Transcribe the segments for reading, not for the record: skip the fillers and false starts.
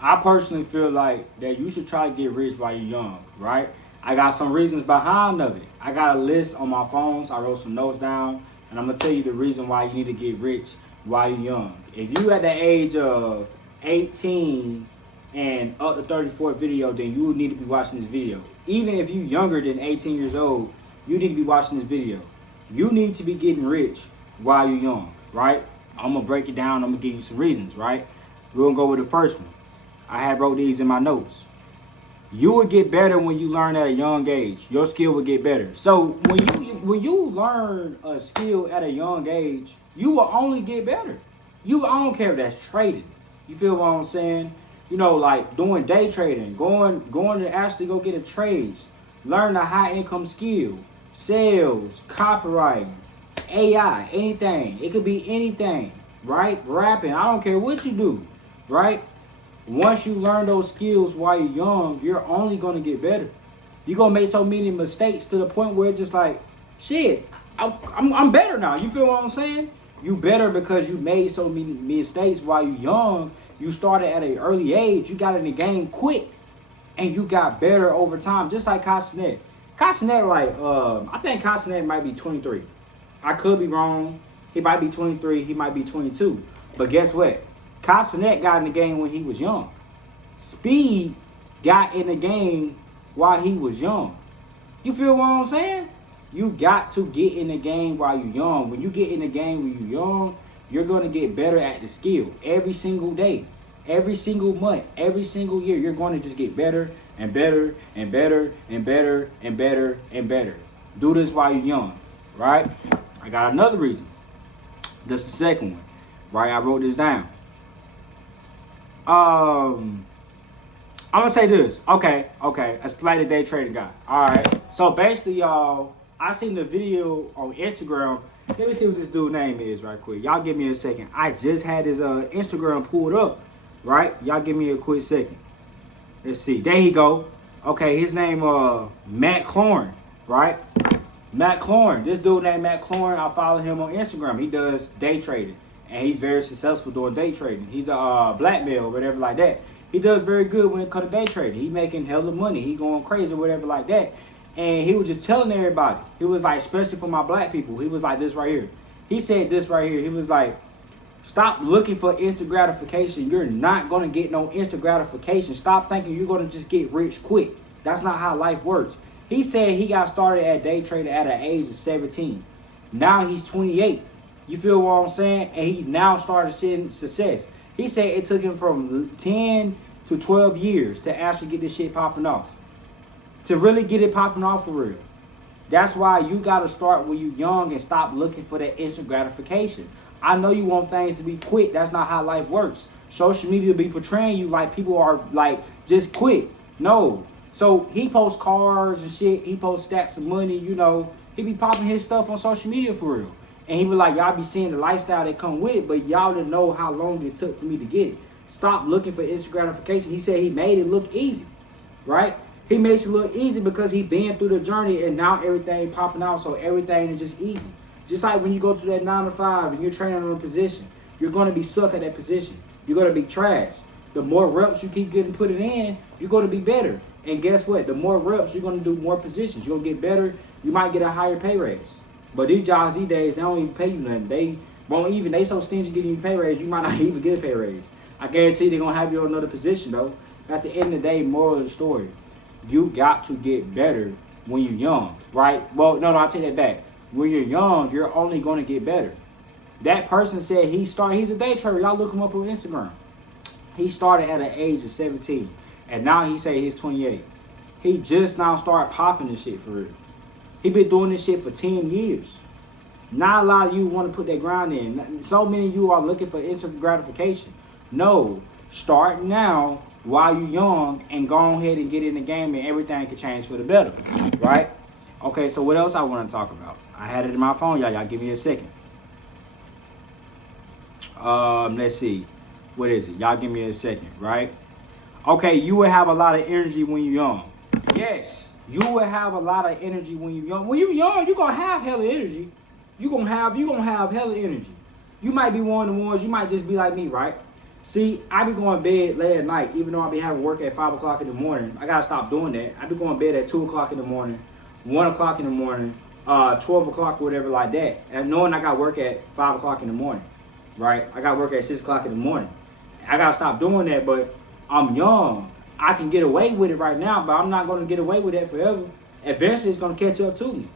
I personally feel like that you should try to get rich while you're young, right? I got some reasons behind of it. I got a list on my phone, so I wrote some notes down, and I'm gonna tell you the reason why you need to get rich while you're young. If you at the age of 18 and up to 34 video, then you need to be watching this video. Even if you younger than 18 years old, you need to be watching this video. You need to be getting rich while you're young, right? I'm gonna break it down. I'm gonna give you some reasons, right? We're gonna go with the first one. I had wrote these in my notes. You will get better when you learn at a young age. Your skill will get better. So when you learn a skill at a young age, you will only get better. I don't care if that's trading. You feel what I'm saying? You know, like doing day trading, going to actually go get a trades, learn a high income skill, sales, copywriting, AI, anything. It could be anything, right? Rapping. I don't care what you do, right? Once you learn those skills while you're young, you're only gonna get better. You're gonna make so many mistakes to the point where it's just like, shit, I'm better now. You feel what I'm saying? You better because you made so many mistakes while you're young. You started at an early age. You got in the game quick, and you got better over time. Just like Castanet. Castanet, like, I think Castanet might be 23. I could be wrong. He might be 23. He might be 22. But guess what? Castanet got in the game when he was young. Speed got in the game while he was young. You feel what I'm saying? You got to get in the game while you're young. When you get in the game when you're young, you're going to get better at the skill every single day, every single month, every single year. You're going to just get better and better and better and better and better and better. Do this while you're young, right? I got another reason. That's the second one, right? I wrote this down. I'm gonna say this. Okay. Explain the day trading guy. All right. So basically, y'all, I seen the video on Instagram. Let me see what this dude's name is right quick. Y'all give me a second. I just had his Instagram pulled up. Right. Y'all give me a quick second. Let's see. There he go. Okay. His name Matt Cloran. Right. Matt Cloran. This dude named Matt Cloran. I follow him on Instagram. He does day trading. And he's very successful doing day trading. He's a black male or whatever like that. He does very good when it comes to day trading. He making hella money. He going crazy or whatever like that. And he was just telling everybody. He was like, especially for my black people, he was like this right here. He said this right here. He was like, stop looking for instant gratification. You're not going to get no instant gratification. Stop thinking you're going to just get rich quick. That's not how life works. He said he got started at day trading at an age of 17. Now he's 28. You feel what I'm saying? And he now started seeing success. He said it took him from 10 to 12 years to actually get this shit popping off. To really get it popping off for real. That's why you got to start when you're young and stop looking for that instant gratification. I know you want things to be quick. That's not how life works. Social media be portraying you like people are like just quick. No. So he posts cars and shit. He posts stacks of money, you know. He be popping his stuff on social media for real. And he was like, y'all be seeing the lifestyle that come with it, but y'all didn't know how long it took for me to get it. Stop looking for instant gratification. He said he made it look easy, right? He makes it look easy because he been through the journey and now everything popping out, so everything is just easy. Just like when you go to that 9 to 5 and you're training on a position, you're going to be suck at that position. You're going to be trash. The more reps you keep getting put it in, you're going to be better. And guess what? The more reps, you're going to do more positions. You're going to get better. You might get a higher pay raise. But these jobs these days, they don't even pay you nothing. They so stingy getting you a pay raise, you might not even get a pay raise. I guarantee they're going to have you on another position, though. At the end of the day, moral of the story, you got to get better when you're young, right? Well, no, I take that back. When you're young, you're only going to get better. That person said he's a day trader. Y'all look him up on Instagram. He started at an age of 17, and now he say he's 28. He just now started popping this shit for real. He been doing this shit for 10 years. Not a lot of you want to put that grind in. So many of you are looking for instant gratification. No, start now while you're young and go ahead and get in the game and everything can change for the better, right? Okay, so what else I want to talk about? I had it in my phone, y'all. Y'all give me a second. Let's see. What is it? Y'all give me a second, right? Okay, you will have a lot of energy when you're young. Yes, you will have a lot of energy when you're young. When you're young, you're gonna have hella energy. You're gonna have hella energy. You might be one of the ones, you might just be like me, right? See, I be going to bed late at night, even though I be having work at 5 o'clock in the morning. I gotta stop doing that. I be going to bed at 2 o'clock in the morning, 1 o'clock in the morning, 12 o'clock, whatever like that. And knowing I got work at 5 o'clock in the morning, right? I got work at 6 o'clock in the morning. I gotta stop doing that, but I'm young. I can get away with it right now, but I'm not gonna get away with that forever. Eventually, it's gonna catch up to me.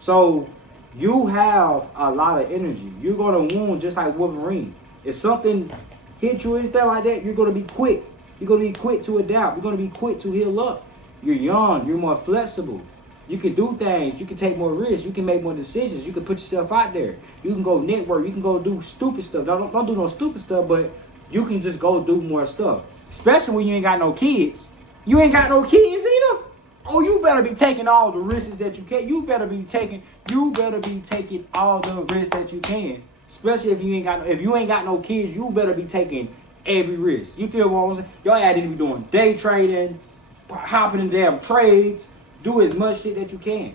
So, you have a lot of energy. You're gonna wound just like Wolverine. If something hit you, anything like that, you're gonna be quick. You're gonna be quick to adapt. You're gonna be quick to heal up. You're young. You're more flexible. You can do things. You can take more risks. You can make more decisions. You can put yourself out there. You can go network. You can go do stupid stuff. Don't do no stupid stuff, but you can just go do more stuff. Especially when you ain't got no kids. You ain't got no kids either. Oh, you better be taking all the risks that you can. You better be taking all the risks that you can. Especially if you ain't got no kids, you better be taking every risk. You feel what I'm saying? Y'all had to be doing day trading, hopping in damn trades. Do as much shit that you can.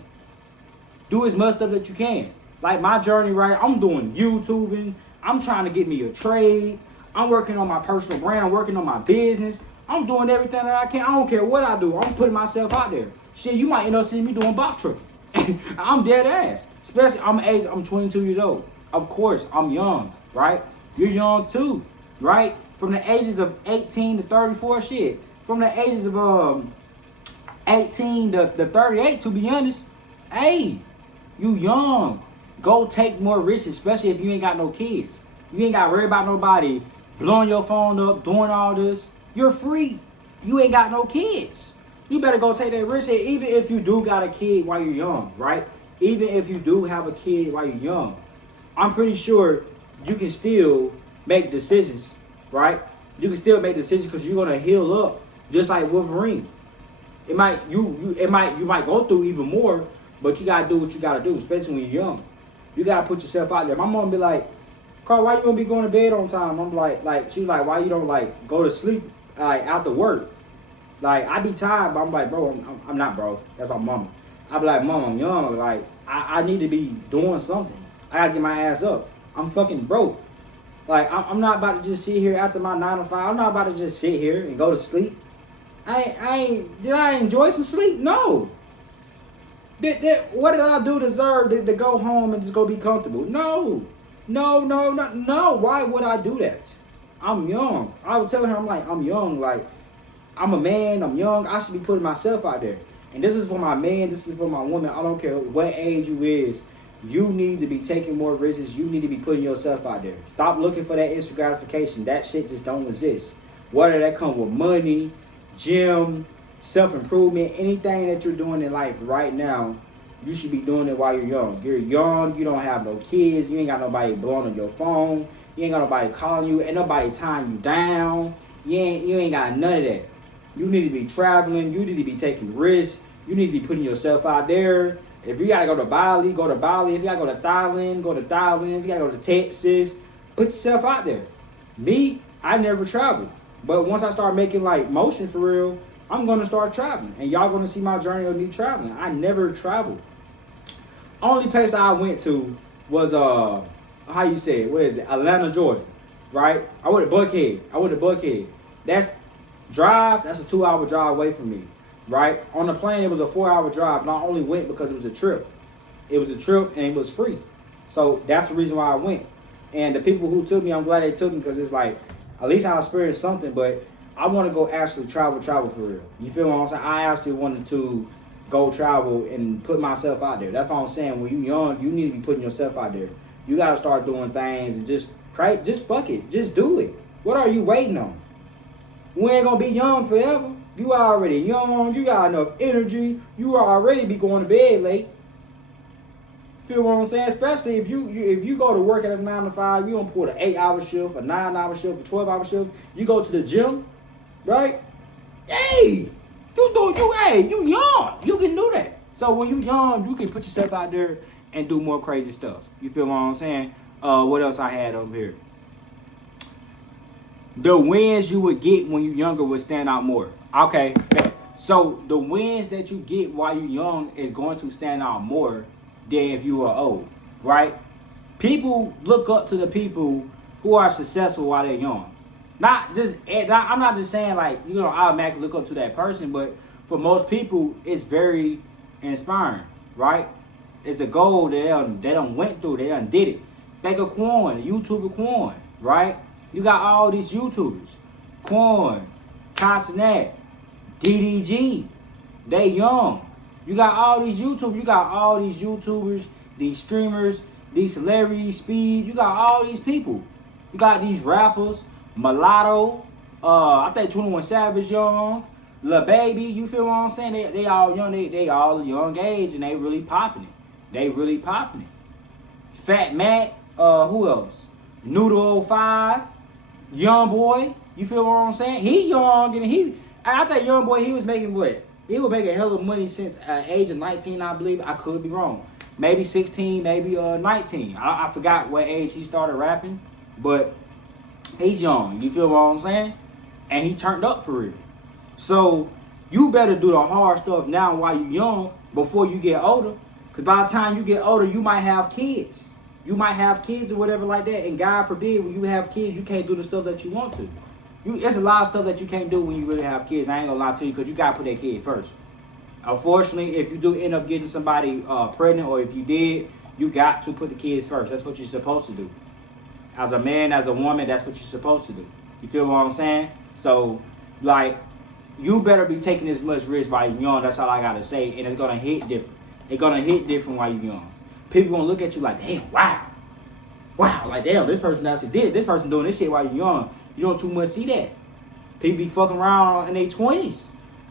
Do as much stuff that you can. Like my journey, right? I'm doing YouTubing. I'm trying to get me a trade. I'm working on my personal brand. I'm working on my business. I'm doing everything that I can. I don't care what I do. I'm putting myself out there. Shit, you might end up seeing me doing box tripping. I'm dead ass. Especially, I'm 22 years old. Of course, I'm young, right? You're young too, right? From the ages of 18 to 34, shit. From the ages of 18 to 38, to be honest, hey, you young. Go take more risks, especially if you ain't got no kids. You ain't got to worry about nobody blowing your phone up, doing all this. You're free. You ain't got no kids. You better go take that risk. Even if you do got a kid while you're young, right? Even if you do have a kid while you're young, I'm pretty sure you can still make decisions, right? You can still make decisions because you're gonna heal up just like Wolverine. You might go through even more, but you gotta do what you gotta do, especially when you're young. You gotta put yourself out there. My mom be like, Carl, why you gonna be going to bed on time? I'm like, she was like, why you don't like go to sleep after work? Like, I be tired, but I'm like, bro, I'm not, bro. That's my mama. I be like, mom, I'm young. Like, I need to be doing something. I gotta get my ass up. I'm fucking broke. Like, I'm not about to just sit here after my 9 to 5. I'm not about to just sit here and go to sleep. Did I enjoy some sleep? No. What did I do to deserve to go home and just go be comfortable? No. Why would I do that? I'm young. I was telling her, I'm like, I'm young. Like, I'm a man. I'm young. I should be putting myself out there. And this is for my man. This is for my woman. I don't care what age you is. You need to be taking more risks. You need to be putting yourself out there. Stop looking for that instant gratification. That shit just don't exist. Whether that come with money, gym, self-improvement, anything that you're doing in life right now, you should be doing it while you're young. You're young. You don't have no kids. You ain't got nobody blowing on your phone. You ain't got nobody calling you. Ain't nobody tying you down. You ain't got none of that. You need to be traveling. You need to be taking risks. You need to be putting yourself out there. If you gotta go to Bali, go to Bali. If you gotta go to Thailand, go to Thailand. If you gotta go to Texas, put yourself out there. Me, I never traveled. But once I start making like motion for real, I'm gonna start traveling. And y'all gonna see my journey of me traveling. I never traveled. Only place I went to was how you say it? Where is it? Atlanta, Georgia. Right? I went to Buckhead. That's a 2-hour drive away from me. Right? On the plane, it was a 4-hour drive. And I only went because it was a trip. It was a trip and it was free. So that's the reason why I went. And the people who took me, I'm glad they took me because it's like, at least I experienced something. But I want to go actually travel for real. You feel what I'm saying? I actually wanted to go travel and put myself out there. That's what I'm saying. When you're young, you need to be putting yourself out there. You got to start doing things and just fuck it. Just do it. What are you waiting on? We ain't going to be young forever. You already young. You got enough energy. You already be going to bed late. Feel what I'm saying? Especially if you go to work at a 9 to 5, you don't pull an 8-hour shift, a 9-hour shift, a 12-hour shift. You go to the gym, right? Hey, you young. You can do that. So when you young, you can put yourself out there and do more crazy stuff. You feel what I'm saying? What else I had over here? The wins you would get when you're younger would stand out more. Okay. So the wins that you get while you're young is going to stand out more than if you are old, right? People look up to the people who are successful while they're young. I'm not just saying like you know automatically look up to that person, but for most people, it's very inspiring, right? It's a goal that they done went through, they done did it. Becca Quan, YouTuber Quan, right? You got all these YouTubers, Quan, Constantine, DDG, they young. You got all these YouTubers, these streamers, these celebrities, Speed. You got all these people. You got these rappers, Mulatto. I think 21 Savage young, Lil Baby. You feel what I'm saying? They all young. They all young age and they really popping it. They really popping it. Fat Matt. Who else? Noodle 05, Young Boy. You feel what I'm saying? He young and I think Young Boy he was making what? He was making hell of money since age of 19, I believe. I could be wrong. Maybe 16, maybe 19. I forgot what age he started rapping, but he's young. You feel what I'm saying? And he turned up for real. So you better do the hard stuff now while you're young before you get older. Because by the time you get older, you might have kids. You might have kids or whatever like that. And God forbid, when you have kids, you can't do the stuff that you want to. There's a lot of stuff that you can't do when you really have kids. I ain't gonna lie to you because you gotta put that kid first. Unfortunately, if you do end up getting somebody pregnant, or if you did, you got to put the kids first. That's what you're supposed to do. As a man, as a woman, that's what you're supposed to do. You feel what I'm saying? So, like, you better be taking as much risk while you're young. That's all I gotta say. And it's gonna hit different. It's gonna hit different while you're young. People gonna look at you like, damn, wow, like damn, this person actually did it. This person doing this shit while you're young. You don't too much see that. People be fucking around in their 20s.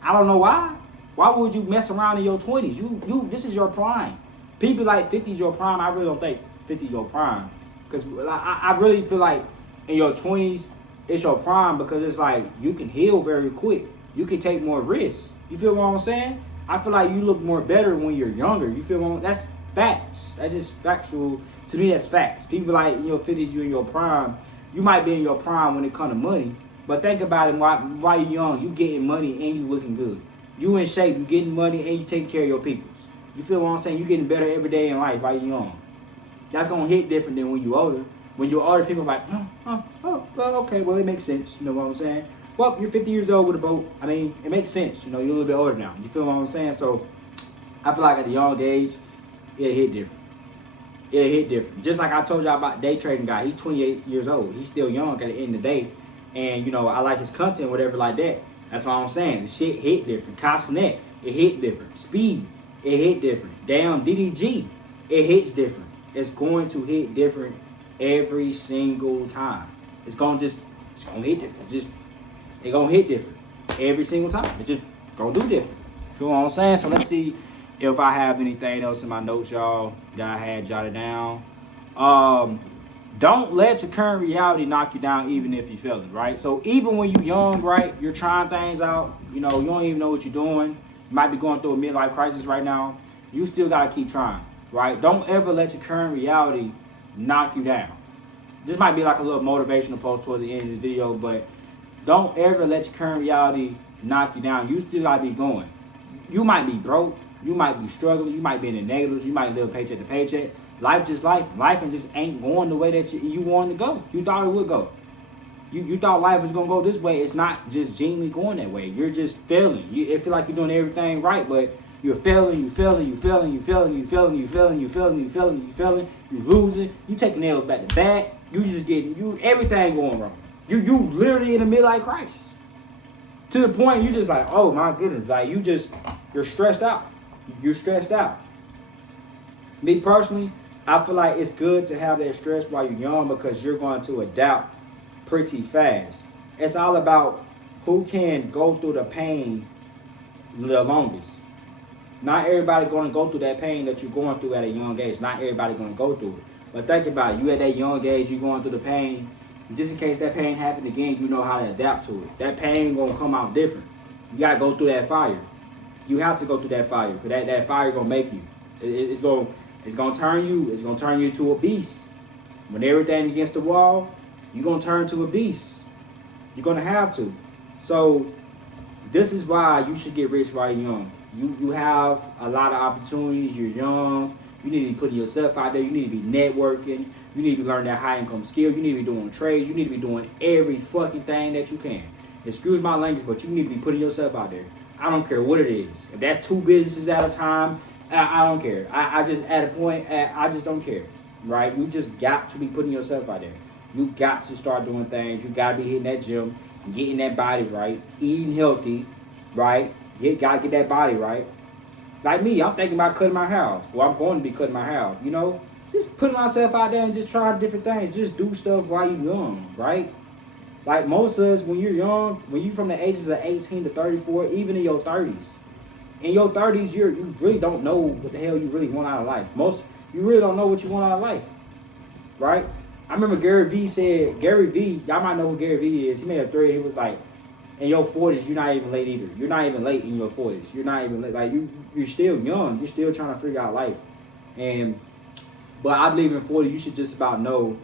I don't know why. Why would you mess around in your 20s? You this is your prime. People like 50 is your prime. I really don't think 50 is your prime. Because I really feel like in your 20s, it's your prime because it's like you can heal very quick. You can take more risks. You feel what I'm saying? I feel like you look more better when you're younger. You feel what I'm, that's facts. That's just factual. To me, that's facts. People like in your 50s, you in your prime. You might be in your prime when it comes to money, but think about it. While you're young, you getting money and you looking good. You in shape, you getting money and you taking care of your people. You feel what I'm saying? You getting better every day in life while you're young. That's gonna hit different than when you're older. When you're older, people are like, okay, well it makes sense. You know what I'm saying? Well, you're 50 years old with a boat. I mean, it makes sense. You know, you're a little bit older now. You feel what I'm saying? So I feel like at the young age, it hit different. It hit different. Just like I told y'all about day trading guy. He's 28 years old. He's still young at the end of the day. And, you know, I like his content, whatever like that. That's what I'm saying. The shit hit different. Castanet, it hit different. Speed, it hit different. Damn, DDG, it hits different. It's going to hit different every single time. It's gonna hit different. It's gonna hit different every single time. It's just gonna do different. You know what I'm saying? So let's see if I have anything else in my notes, y'all, that I had jotted down. Don't let your current reality knock you down even if you feel it, right? So even when you're young, right, you're trying things out, you know, you don't even know what you're doing. You might be going through a midlife crisis right now. You still gotta keep trying, right? Don't ever let your current reality knock you down. This might be like a little motivational post towards the end of the video, but don't ever let your current reality knock you down. You still gotta be going. You might be broke. You might be struggling. You might be in the negatives. You might live paycheck to paycheck. Life just life. Life and just ain't going the way that you wanted to go. You thought it would go. You thought life was going to go this way. It's not just genuinely going that way. You're just failing. It feel like you're doing everything right, but you're failing, you losing, you taking nails back to back, you just getting, everything going wrong. You literally in a midlife crisis. To the point you just like, oh my goodness, like you're stressed out. You're stressed out. Me personally, I feel like it's good to have that stress while you're young because you're going to adapt pretty fast. It's all about who can go through the pain the longest. Not everybody going to go through that pain that you're going through at a young age. Not everybody going to go through it. But think about it. You at that young age, you're going through the pain. Just in case that pain happens again, you know how to adapt to it. That pain going to come out different. You got to go through that fire. You have to go through that fire. Because that fire going to make you. It's going to turn you. It's going to turn you into a beast. When everything's against the wall, you're going to turn to a beast. You're going to have to. So this is why you should get rich while you're young. You have a lot of opportunities. You're young. You need to be putting yourself out there. You need to be networking. You need to be learning that high income skill. You need to be doing trades. You need to be doing every fucking thing that you can. Excuse my language, but you need to be putting yourself out there. I don't care what it is. If that's 2 businesses at a time, I don't care. I just at a point, I just don't care, right? You just got to be putting yourself out there. You got to start doing things. You got to be hitting that gym, getting that body right, eating healthy, right? You got to get that body right. Like me, I'm thinking about cutting my hair. Well, I'm going to be cutting my hair, you know? Just putting myself out there and just trying different things. Just do stuff while you're young, right? Like most of us, when you're young, when you're from the ages of 18 to 34, even in your 30s, you really don't know what the hell you really want out of life. You really don't know what you want out of life, right? I remember Gary Vee, y'all might know who Gary Vee is. He made a thread. It was like, in your 40s, you're not even late either. You're not even late in your 40s. You're not even late. Like, you're still young. You're still trying to figure out life. But I believe in 40, you should just about know.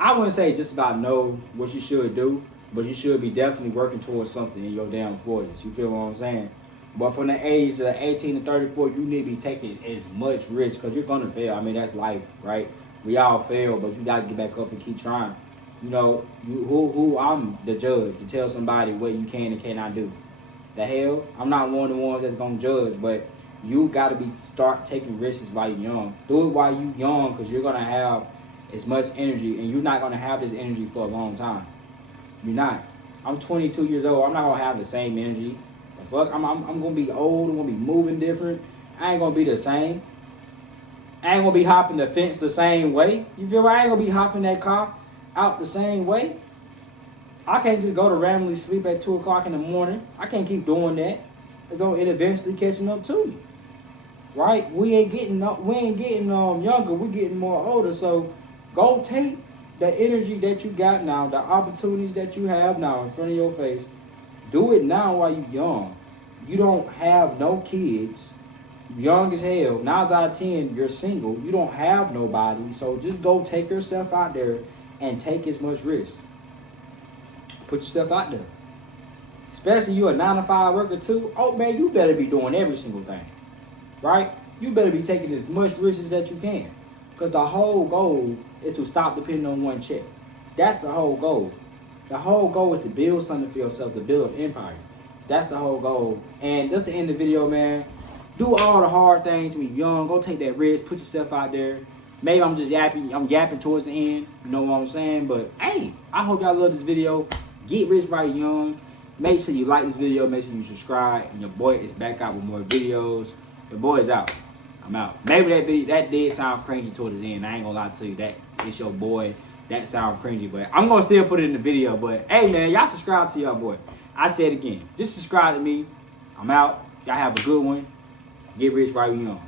I wouldn't say just about know what you should do, but you should be definitely working towards something in your damn 40s. You feel what I'm saying? But from the age of 18 to 34, you need to be taking as much risk because you're going to fail. I mean, that's life, right? We all fail, but you got to get back up and keep trying. You know, who I'm the judge to tell somebody what you can and cannot do. The hell? I'm not one of the ones that's going to judge, but you got to start taking risks while you're young. Do it while you're young because you're going to have as much energy, and you're not going to have this energy for a long time. You're not. I'm 22 years old. I'm not going to have the same energy. The fuck? I'm going to be old. I'm going to be moving different. I ain't going to be the same. I ain't going to be hopping the fence the same way. You feel me? I ain't going to be hopping that car out the same way. I can't just go to randomly sleep at 2 o'clock in the morning. I can't keep doing that. It eventually catching up to me. Right? We ain't getting younger. We're getting more older. So go take the energy that you got now, the opportunities that you have now in front of your face. Do it now while you're young. You don't have no kids. Young as hell. 9 out of 10, you're single. You don't have nobody. So just go take yourself out there and take as much risk. Put yourself out there. Especially you a 9 to 5 worker too. Oh man, you better be doing every single thing. Right? You better be taking as much risk as that you can. Because the whole goal is to stop depending on one check. That's the whole goal. The whole goal is to build something for yourself, to build an empire. That's the whole goal. And that's the end of the video, man. Do all the hard things when you're young. Go take that risk. Put yourself out there. Maybe I'm just yapping. I'm yapping towards the end. You know what I'm saying? But hey, I hope y'all love this video. Get rich right young. Make sure you like this video. Make sure you subscribe. And your boy is back out with more videos. The boy is out. I'm out. Maybe that video that did sound cringy toward the end. I ain't gonna lie to you. That it's your boy. That sound cringy, but I'm gonna still put it in the video. But hey man, y'all subscribe to your boy. I said it again. Just subscribe to me. I'm out. Y'all have a good one. Get rich right young.